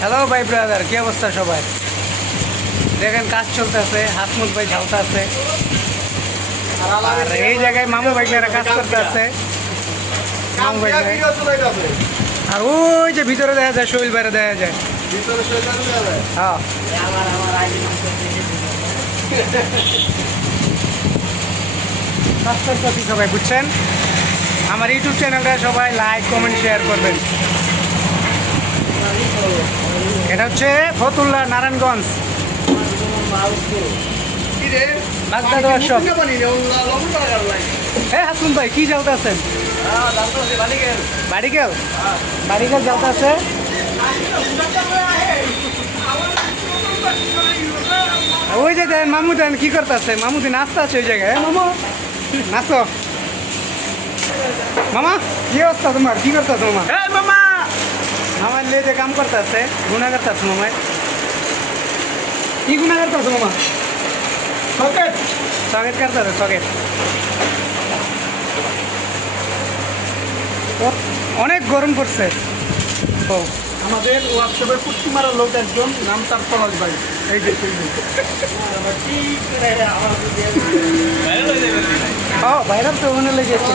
Hello ভাই brother, কি অবস্থা সবাই? দেখেন কাজ চলতেছে, হাসমুদ ভাই ঝালতেছে, আর এই জায়গায় মামু ভাইরা কাজ করতেছে। মামু ভাই আর ওই যে ভিতরে দেখা যায়, শৈল বাইরে দেখা যায়। হ্যাঁ, সবাই বুঝছেন। আমার ইউটিউব চ্যানেলটা সবাই লাইক কমেন্ট শেয়ার করবেন। এটা হচ্ছে ফতুল্লা, নারায়ণগঞ্জ। হাসুন ভাই কি জ্বালতে আছেন? বাড়িকেল বাড়িকেল জ্বালতে আছে। ওই যে দেন মামু, দেন কি করতে আছে মামুদি, নাচতে আছে ওই জায়গায়। মামু নাচো। মামা কি অবস্থা তোমার? কি করতে আছো মামা? মামা আমার লেজে কাম করতে আছে, গুণা করতে আছো মামায়। কি গুণা করতে আছো মামা? সকেট সকেট করতে আছে, সকেট। অনেক গরম পড়ছে। ও আমাদের ওয়ার্কশপের পশ্চিমারা লোক একজন, নাম তার পলাশ ভাই। এই যে ভাইরাল তো ওখানে লেগেছে।